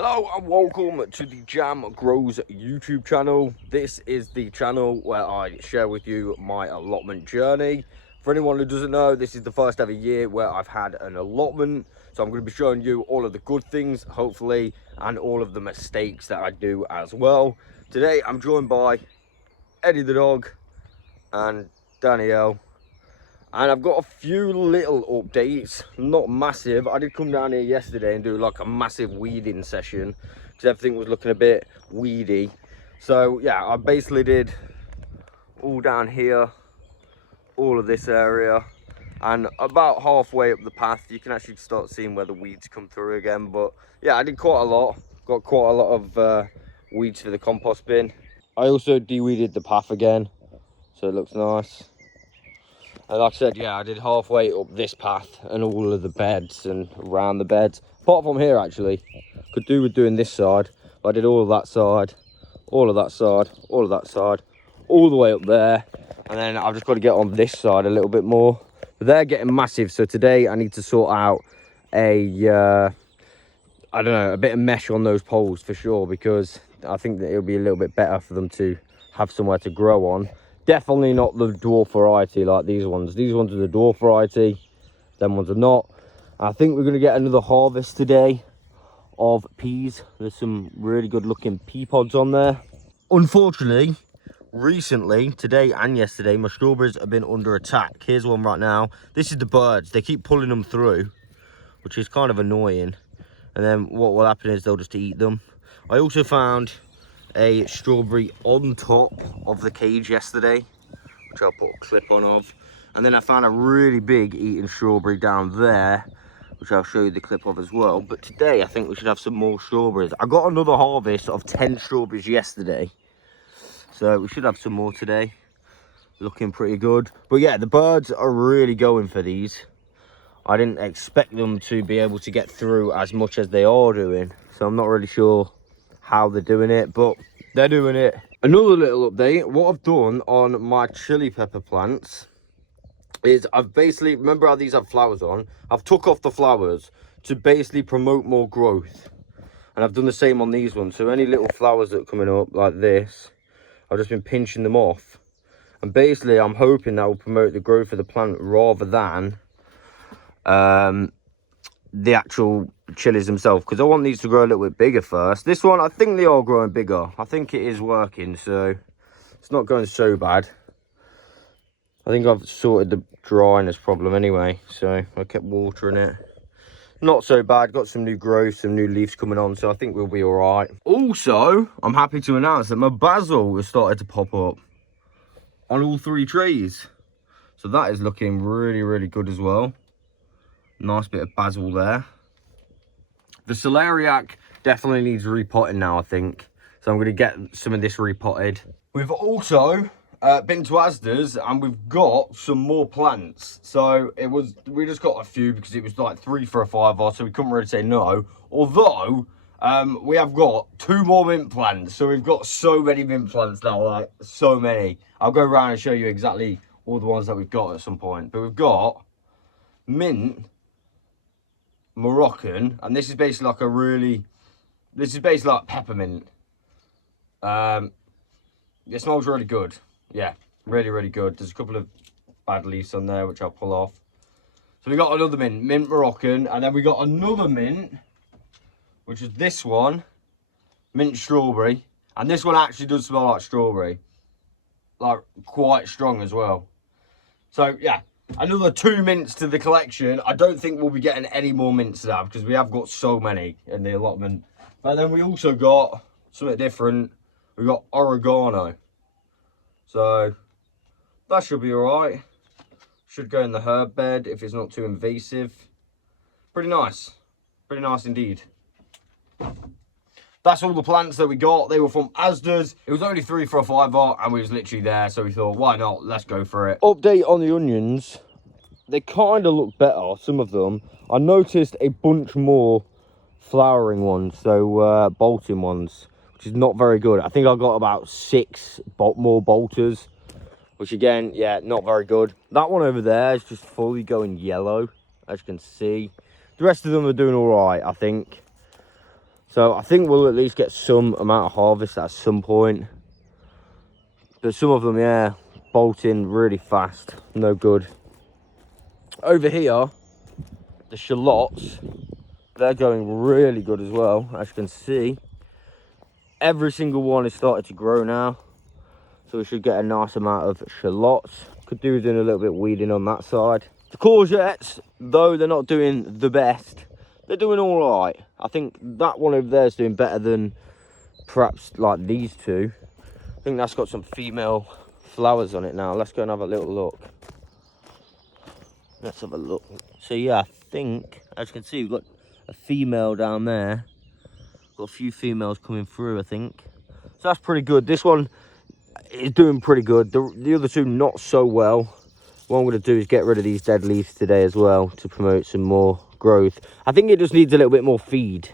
Hello and welcome to the JamGrows YouTube channel. This is the channel where I share with you my allotment journey. For anyone who doesn't know, this is the first ever year where I've had an allotment. So I'm going to be showing you all of the good things, hopefully, and all of the mistakes that I do as well. Today I'm joined by Eddie the dog and Danielle. And I've got a few little updates, not massive. I did come down here yesterday and do like a massive weeding session because everything was looking a bit weedy. So yeah, I basically did all down here, all of this area, and about halfway up the path you can actually start seeing where the weeds come through again. But yeah, I did quite a lot, got quite a lot of weeds for the compost bin. I also de-weeded the path again, so it looks nice. And like I said, yeah, I did halfway up this path and all of the beds and around the beds. Apart from here, actually, could do with doing this side. But I did all of that side, all of that side, all of that side, all the way up there. And then I've just got to get on this side a little bit more. But they're getting massive. So today I need to sort out I don't know, a bit of mesh on those poles for sure. Because I think that it'll be a little bit better for them to have somewhere to grow on. Definitely not the dwarf variety like these ones. These ones are the dwarf variety. Them ones are not. I think we're going to get another harvest today of peas. There's some really good looking pea pods on there. Unfortunately, recently, today and yesterday, my strawberries have been under attack. Here's one right now. This is the birds. They keep pulling them through, which is kind of annoying. And then what will happen is they'll just eat them. I also found a strawberry on top of the cage yesterday, which I'll put a clip on of. And then I found a really big eating strawberry down there, which I'll show you the clip of as well. But today I think we should have some more strawberries. I got another harvest of 10 strawberries yesterday, so we should have some more today. Looking pretty good. But yeah, the birds are really going for these. I didn't expect them to be able to get through as much as they are doing, so I'm not really sure how they're doing it, but they're doing it. Another little update, what I've done on my chili pepper plants is I've basically, remember how these have flowers on? I've took off the flowers to basically promote more growth. And I've done the same on these ones. So any little flowers that are coming up like this, I've just been pinching them off. And basically I'm hoping that will promote the growth of the plant rather than the actual chilies themselves, because I want these to grow a little bit bigger first. This one, I think they are growing bigger. I think it is working, so it's not going so bad. I think I've sorted the dryness problem anyway, so I kept watering it. Not so bad. Got some new growth, some new leaves coming on, so I think we'll be all right. Also, I'm happy to announce that my basil has started to pop up on all 3 trees, so that is looking really, really good as well. Nice bit of basil there. The celeriac definitely needs repotting now, I think. So I'm going to get some of this repotted. We've also been to Asda's and we've got some more plants. So we just got a few because it was like 3 for a £5, so we couldn't really say no. Although we have got 2 more mint plants. So we've got so many mint plants now, like so many. I'll go around and show you exactly all the ones that we've got at some point. But we've got mint, Moroccan, and this is basically like this is basically like peppermint. It smells really good. Yeah, really, really good. There's a couple of bad leaves on there, which I'll pull off. So we got another mint Moroccan, and then we got another mint, which is this one, mint strawberry. And this one actually does smell like strawberry, like quite strong as well. So yeah, another 2 mints to the collection. I don't think we'll be getting any more mints now because we have got so many in the allotment. But then we also got something different. We got oregano. So that should be all right. Should go in the herb bed if it's not too invasive. Pretty nice. Pretty nice indeed. That's all the plants that we got. They were from Asda's. It was only 3 for a £5 and we was literally there. So we thought, why not? Let's go for it. Update on the onions. They kind of look better, some of them. I noticed a bunch more flowering ones, so bolting ones, which is not very good. I think I got about 6 more bolters, which again, yeah, not very good. That one over there is just fully going yellow, as you can see. The rest of them are doing all right, I think. So I think we'll at least get some amount of harvest at some point. But some of them, yeah, bolting really fast. No good. Over here, the shallots, they're going really good as well. As you can see, every single one is starting to grow now. So we should get a nice amount of shallots. Could do with doing a little bit of weeding on that side. The courgettes, though they're not doing the best, they're doing all right. I think that one over there is doing better than perhaps like these two. I think that's got some female flowers on it now. Let's go and have a little look. Let's have a look. So yeah, I think, as you can see, we've got a female down there. Got a few females coming through, I think. So that's pretty good. This one is doing pretty good. The other two, not so well. What I'm going to do is get rid of these dead leaves today as well to promote some more growth. I think it just needs a little bit more feed.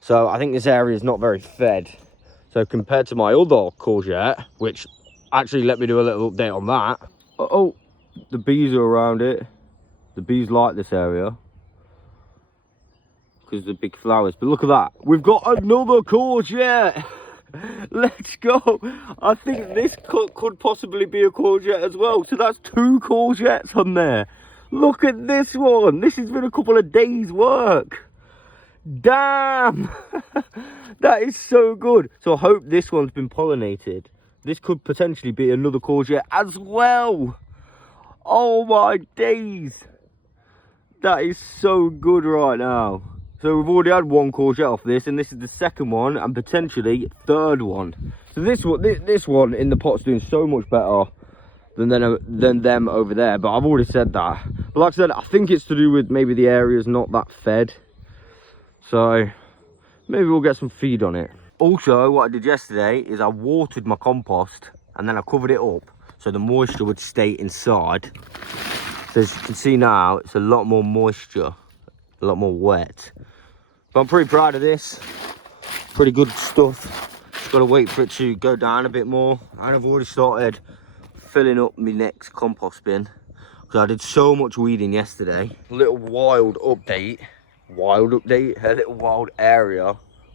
So I think this area is not very fed. So compared to my other courgette, which actually let me do a little update on that. Oh, the bees are around it. The bees like this area because of the big flowers. But look at that. We've got another courgette. Let's go. I think this could possibly be a courgette as well. So that's 2 courgettes on there. Look at this one. This has been a couple of days work. Damn. That is so good. So I hope this one's been pollinated. This could potentially be another courgette as well. Oh my days. That is so good right now. So we've already had 1 courgette off this, and this is the second one, and potentially 3rd one. So this one in the pot's doing so much better than them over there. But I've already said that. But like I said, I think it's to do with maybe the area's not that fed. So maybe we'll get some feed on it. Also, what I did yesterday is I watered my compost, and then I covered it up so the moisture would stay inside. So as you can see now, it's a lot more moisture, a lot more wet. But I'm pretty proud of this. Pretty good stuff. Just got to wait for it to go down a bit more. And I've already started filling up my next compost bin because I did so much weeding yesterday. A little wild update. A little wild area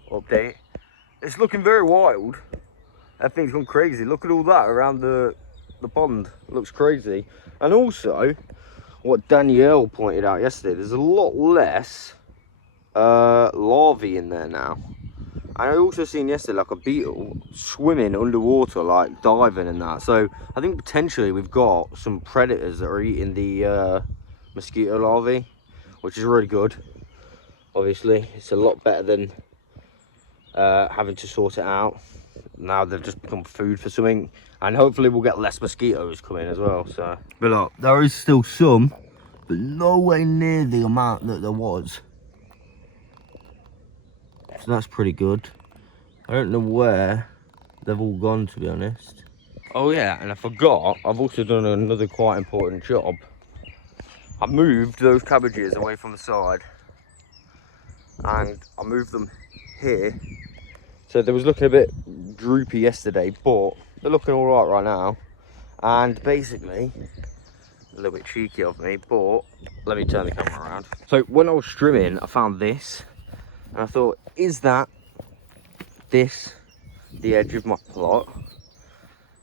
update. It's looking very wild. Everything's gone crazy. Look at all that around the pond. It looks crazy. And also, what Danielle pointed out yesterday, there's a lot less larvae in there now. And I also seen yesterday like a beetle swimming underwater, like diving and that. So I think potentially we've got some predators that are eating the mosquito larvae, which is really good. Obviously, it's a lot better than having to sort it out. Now they've just become food for something, and hopefully we'll get less mosquitoes coming as well. So, but look, there is still some, but nowhere near the amount that there was. So that's pretty good. I don't know where they've all gone, to be honest. Oh yeah, and I forgot, I've also done another quite important job. I moved those cabbages away from the side, and I moved them here. So they was looking a bit droopy yesterday, but they're looking all right now. And basically, a little bit cheeky of me, but let me turn the camera around. So when I was trimming, I found this, and I thought, is this the edge of my plot?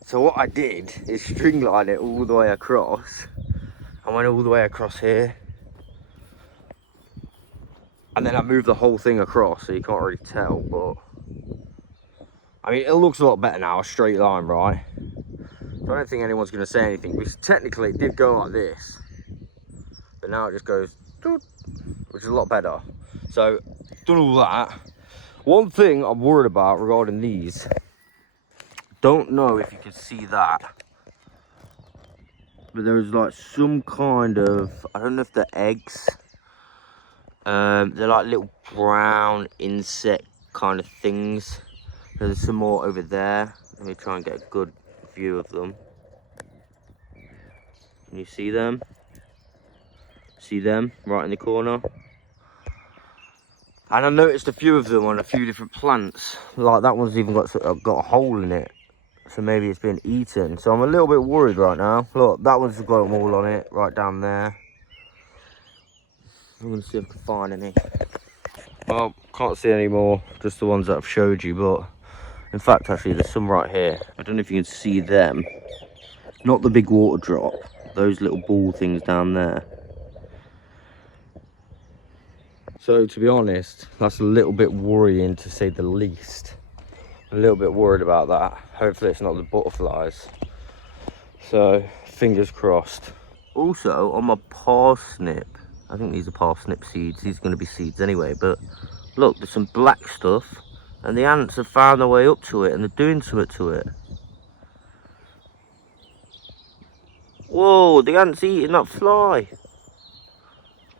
So what I did is string line it all the way across. I went all the way across here. And then I moved the whole thing across, so you can't really tell, but I mean, it looks a lot better now, a straight line, right? So I don't think anyone's going to say anything, because technically it did go like this, but now it just goes, which is a lot better. So, done all that. One thing I'm worried about regarding these, don't know if you can see that, but there's like some kind of, I don't know if they're eggs. They're like little brown insect kind of things. There's some more over there. Let me try and get a good view of them. Can you see them? See them right in the corner? And I noticed a few of them on a few different plants. Like that one's even got a hole in it. So maybe it's been eaten. So I'm a little bit worried right now. Look, that one's got them all on it, right down there. I'm going to see if I can find any. Well, can't see any more, just the ones that I've showed you, but in fact, actually, there's some right here. I don't know if you can see them. Not the big water drop, those little ball things down there. So, to be honest, that's a little bit worrying, to say the least. A little bit worried about that. Hopefully it's not the butterflies. So, fingers crossed. Also, on my parsnip, I think these are parsnip seeds. These are going to be seeds anyway, but look, there's some black stuff, and the ants have found their way up to it, and they're doing something to it. Whoa, the ant's eating that fly.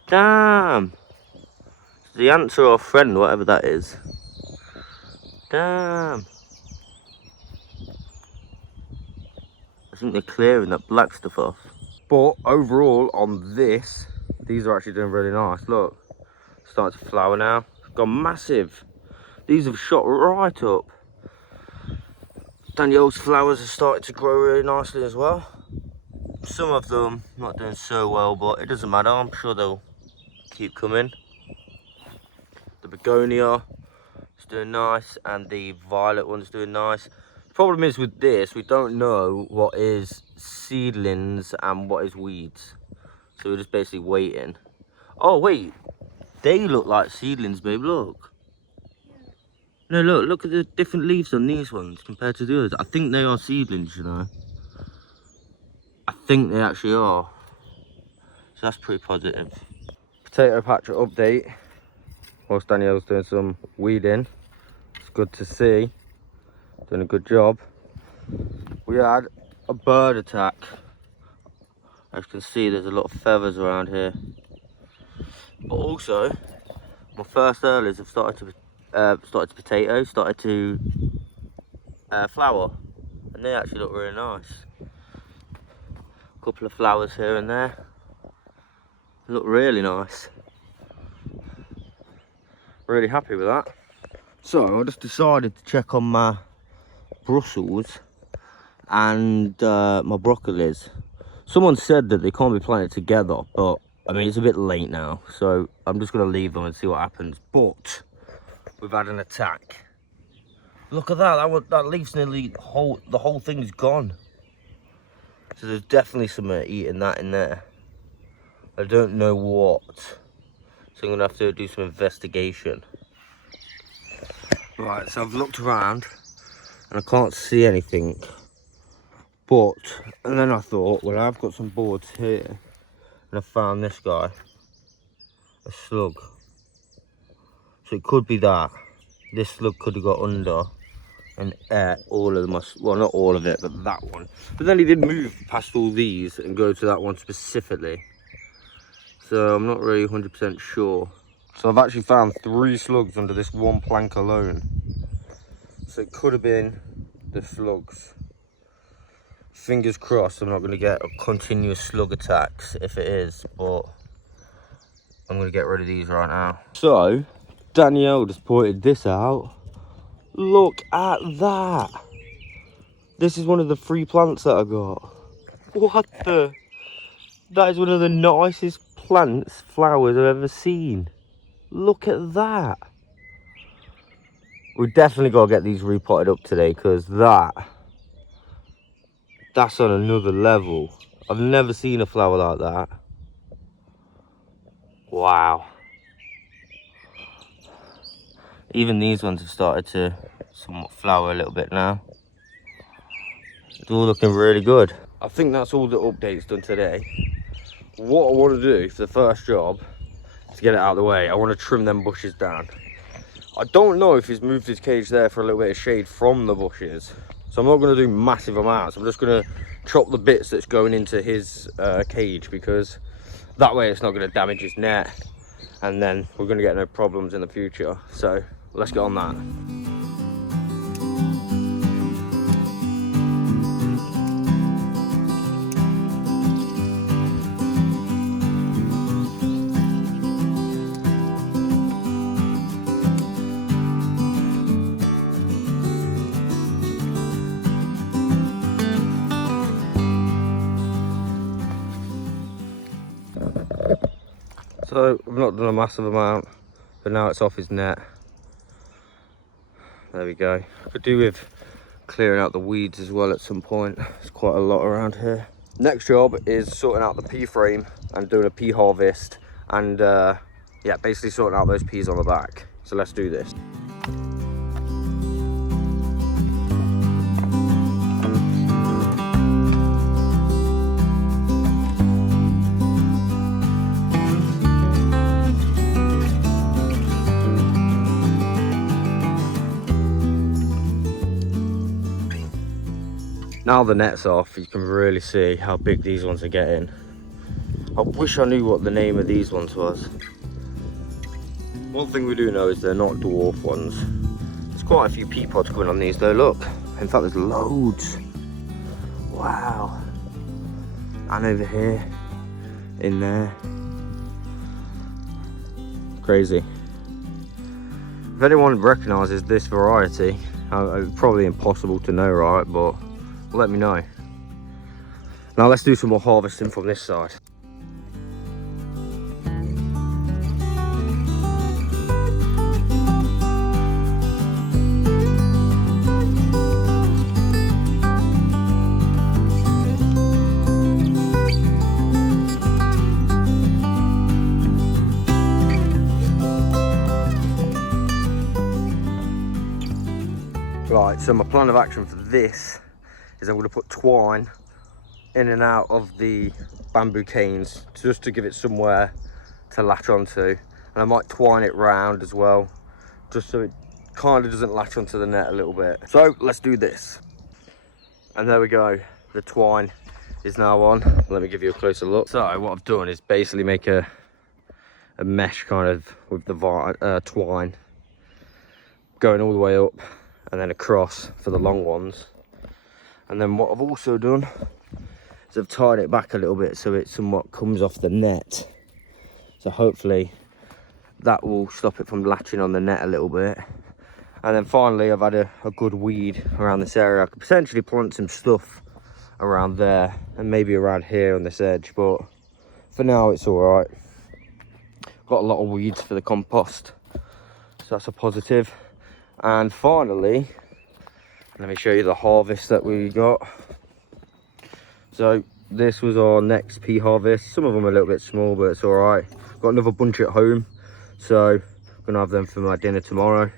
Damn. The ants are our friend, whatever that is. Damn. I think they're clearing that black stuff off. But overall on this, these are actually doing really nice. Look, starting to flower now. Gone massive. These have shot right up. Danielle's flowers are starting to grow really nicely as well. Some of them not doing so well, but it doesn't matter. I'm sure they'll keep coming. The begonia is doing nice, and the violet one's doing nice. Problem is with this, we don't know what is seedlings and what is weeds, so we're just basically waiting. Oh wait, they look like seedlings, babe. Look. No, look at the different leaves on these ones compared to the others. I think they are seedlings, you know. I think they actually are. So that's pretty positive. Potato patch update. Whilst Danielle's doing some weeding. It's good to see. Doing a good job. We had a bird attack. As you can see, there's a lot of feathers around here. But also, my first earlers have started to flower, and they actually look really nice. A couple of flowers here and there. They look really nice. Really happy with that. So I just decided to check on my Brussels and my broccolis. Someone said that they can't be planted together, but I mean it's a bit late now, so I'm just going to leave them and see what happens. But we've had an attack. Look at that. That leaf's nearly the whole thing's gone. So there's definitely something eating that in there. I don't know what, so I'm going to have to do some investigation. Right, so I've looked around and I can't see anything. And then I thought, well, I've got some boards here, and I found this guy, a slug. So it could be that. This slug could have got under and ate all of well, not all of it, but that one. But then he did move past all these and go to that one specifically. So I'm not really 100% sure. So I've actually found 3 slugs under this one plank alone. So it could have been the slugs. Fingers crossed I'm not going to get a continuous slug attacks if it is, but I'm going to get rid of these right now. So Danielle just pointed this out. Look at that. This is one of the 3 plants that I got. What the? That is one of the nicest flowers I've ever seen. Look at that. We definitely got to get these repotted up today, because that's on another level. I've never seen a flower like that. Wow. Even these ones have started to somewhat flower a little bit now. It's all looking really good. I think that's all the updates done today. What I want to do for the first job, to get it out of the way, I want to trim them bushes down. I don't know if he's moved his cage there for a little bit of shade from the bushes, so I'm not going to do massive amounts. I'm just going to chop the bits that's going into his cage, because that way it's not going to damage his net, and then we're going to get no problems in the future. So let's get on that. So I've not done a massive amount. but now it's off his net. There we go. Could do with clearing out the weeds as well at some point. There's quite a lot around here. Next job is sorting out the pea frame and doing a pea harvest, and yeah, basically sorting out those peas on the back. So let's do this. Now the net's off, you can really see how big these ones are getting. I wish I knew what the name of these ones was. One thing we do know is they're not dwarf ones. There's quite a few pea pods going on these though, look. In fact, there's loads. Wow. And over here, in there. Crazy. If anyone recognises this variety, it's probably impossible to know, right? But let me know. Now let's do some more harvesting from this side. Right, so my plan of action for this is I'm going to put twine in and out of the bamboo canes just to give it somewhere to latch onto, and I might twine it round as well just so it kind of doesn't latch onto the net a little bit. So let's do this. And there we go, the twine is now on. Let me give you a closer look. So what I've done is basically make a mesh kind of with the twine going all the way up and then across for the long ones. And then what I've also done is I've tied it back a little bit so it somewhat comes off the net. So hopefully that will stop it from latching on the net a little bit. And then finally I've had a good weed around this area. I could potentially plant some stuff around there and maybe around here on this edge, but for now it's all right. Got a lot of weeds for the compost, so that's a positive. And finally, let me show you the harvest that we got. So this was our next pea harvest. Some of them are a little bit small, but it's all right. Got another bunch at home, so I'm gonna have them for my dinner tomorrow.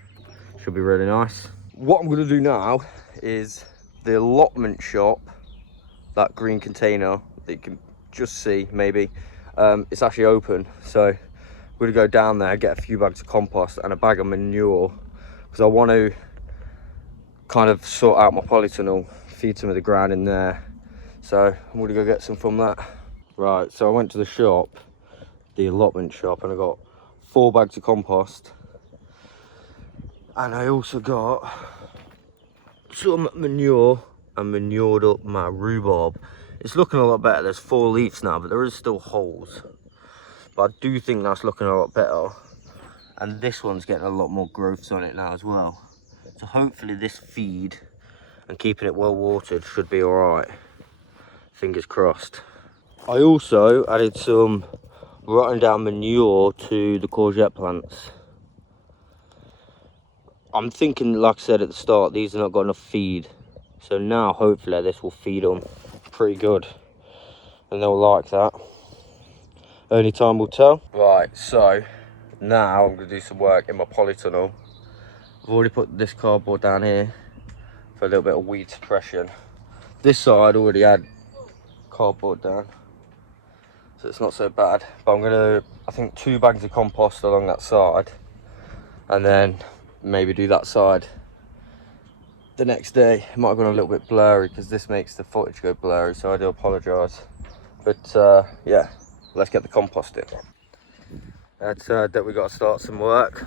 Should be really nice. What I'm gonna do now is the allotment shop, that green container that you can just see maybe, it's actually open. So I'm gonna go down there, get a few bags of compost and a bag of manure, because I want to kind of sort out my polytunnel, feed some of the ground in there. So I'm gonna go get some from that. Right, so I went to the shop, the allotment shop, and I got 4 bags of compost. And I also got some manure and manured up my rhubarb. It's looking a lot better. There's 4 leaves now, but there is still holes. But I do think that's looking a lot better. And this one's getting a lot more growths on it now as well. So hopefully this feed and keeping it well watered should be all right. Fingers crossed. I also added some rotten down manure to the courgette plants. I'm thinking, like I said at the start, these have not got enough feed. So now hopefully this will feed them pretty good. And they'll like that. Only time will tell. Right, so now I'm going to do some work in my polytunnel. I've already put this cardboard down here for a little bit of weed suppression. This side already had cardboard down, so it's not so bad. But I'm going to, I think, 2 bags of compost along that side, and then maybe do that side the next day. It might have gone a little bit blurry because this makes the footage go blurry, so I do apologise. But yeah, let's get the compost in. That's that we got to start some work.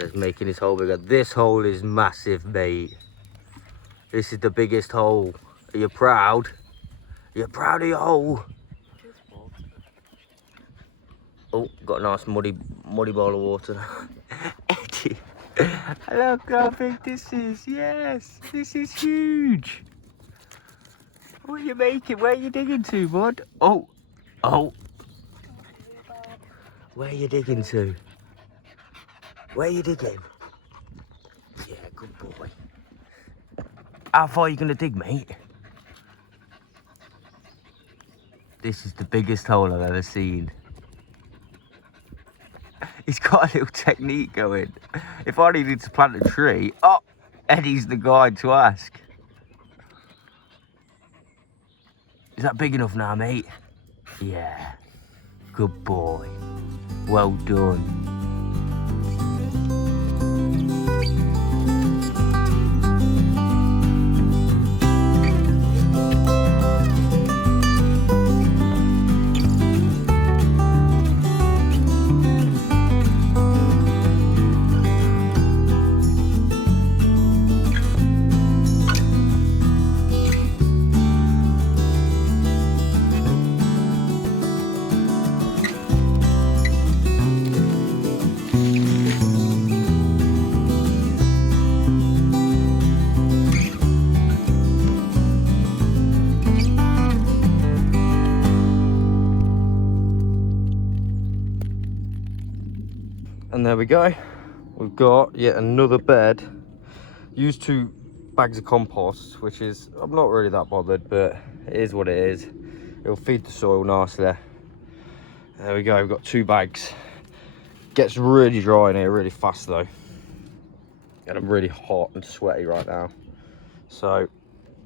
He's making his hole bigger. This hole is massive, mate. This is the biggest hole. Are you proud? Are you proud of your hole? Oh, got a nice muddy bowl of water. Eddie, look how big this is. Yes, this is huge. What are you making? Where are you digging to, bud? Oh. Where are you digging to? Where are you digging? Yeah, good boy. How far are you going to dig, mate? This is the biggest hole I've ever seen. He's got a little technique going. If I needed to plant a tree, oh, Eddie's the guy to ask. Is that big enough now, mate? Yeah. Good boy. Well done. And there we go. We've got yet another bed. Used 2 bags of compost, which is, I'm not really that bothered, but it is what it is. It'll feed the soil nicely. There we go, we've got 2 bags. Gets really dry in here really fast though. And I'm really hot and sweaty right now. So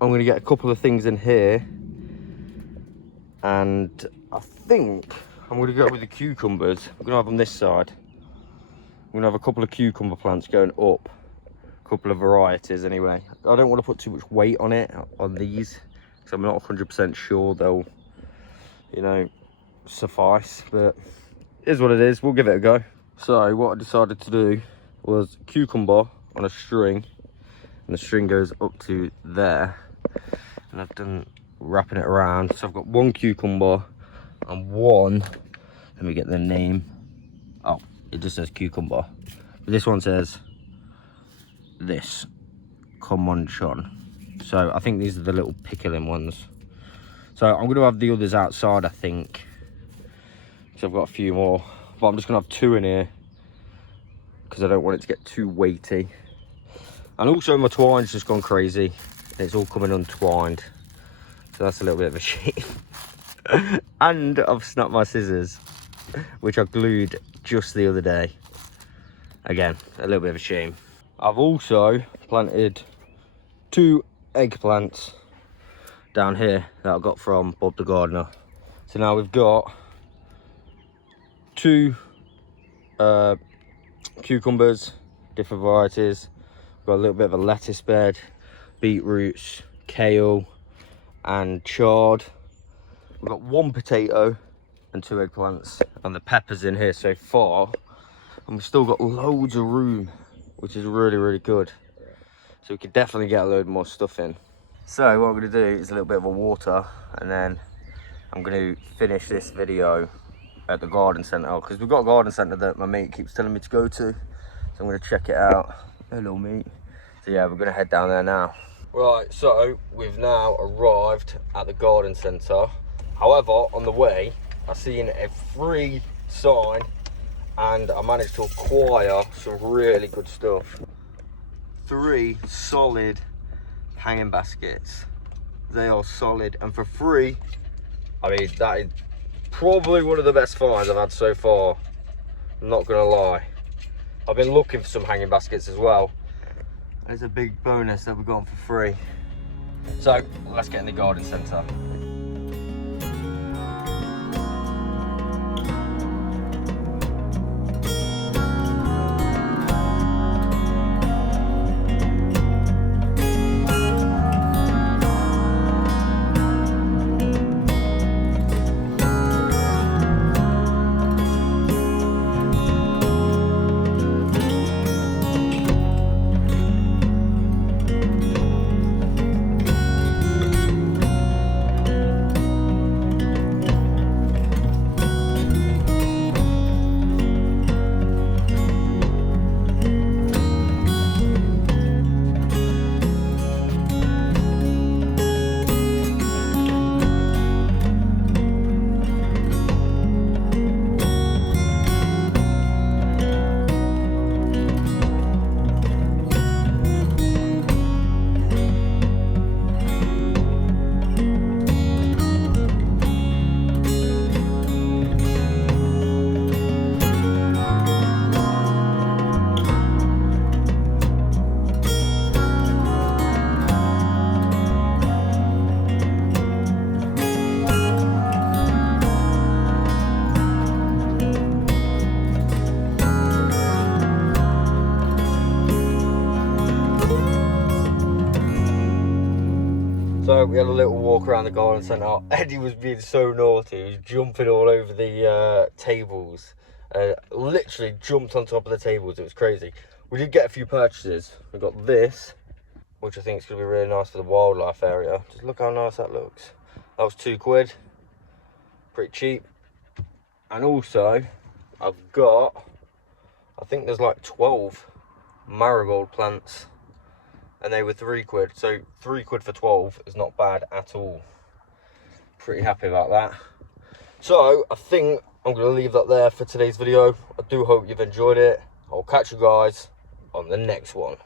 I'm gonna get a couple of things in here. And I think I'm gonna go with the cucumbers. I'm gonna have them this side. I'm gonna have a couple of cucumber plants going up, a couple of varieties anyway. I don't want to put too much weight on it, on these, because I'm not 100% sure they'll, you know, suffice, but it is what it is. We'll give it a go. So what I decided to do was cucumber on a string, and the string goes up to there, and I've done wrapping it around. So I've got 1 cucumber and 1, let me get the name. Oh, it just says cucumber. But this one says this, Comonchon. So I think these are the little pickling ones. So I'm going to have the others outside, I think. So I've got a few more. But I'm just going to have 2 in here, because I don't want it to get too weighty. And also my twine's just gone crazy. It's all coming untwined. So that's a little bit of a shame. And I've snapped my scissors, which I glued just the other day. Again, a little bit of a shame. I've also planted 2 eggplants down here that I got from Bob the Gardener. So now we've got 2 cucumbers, different varieties. We've got a little bit of a lettuce bed, beetroots, kale and chard. We've got 1 potato and 2 eggplants, and the peppers in here so far, and we've still got loads of room, which is really, really good. So we could definitely get a load more stuff in. So what I'm going to do is a little bit of a water, and then I'm going to finish this video at the garden centre, because we've got a garden centre that my mate keeps telling me to go to, so I'm going to check it out. Hello mate. So yeah, we're going to head down there now. Right, so we've now arrived at the garden centre. However, on the way I seen a free sign, and I managed to acquire some really good stuff. 3 solid hanging baskets. They are solid, and for free. I mean, that is probably one of the best finds I've had so far. I'm not gonna lie. I've been looking for some hanging baskets as well. It's a big bonus that we've got for free. So let's get in the garden centre. So we had a little walk around the garden centre. Eddie was being so naughty. He was jumping all over the tables. Literally jumped on top of the tables. It was crazy. We did get a few purchases. We got this, which I think is going to be really nice for the wildlife area. Just look how nice that looks. That was £2. Pretty cheap. And also, I've got, I think there's like 12 marigold plants. And they were £3. So £3 for 12 is not bad at all. Pretty happy about that. So I think I'm going to leave that there for today's video. I do hope you've enjoyed it. I'll catch you guys on the next one.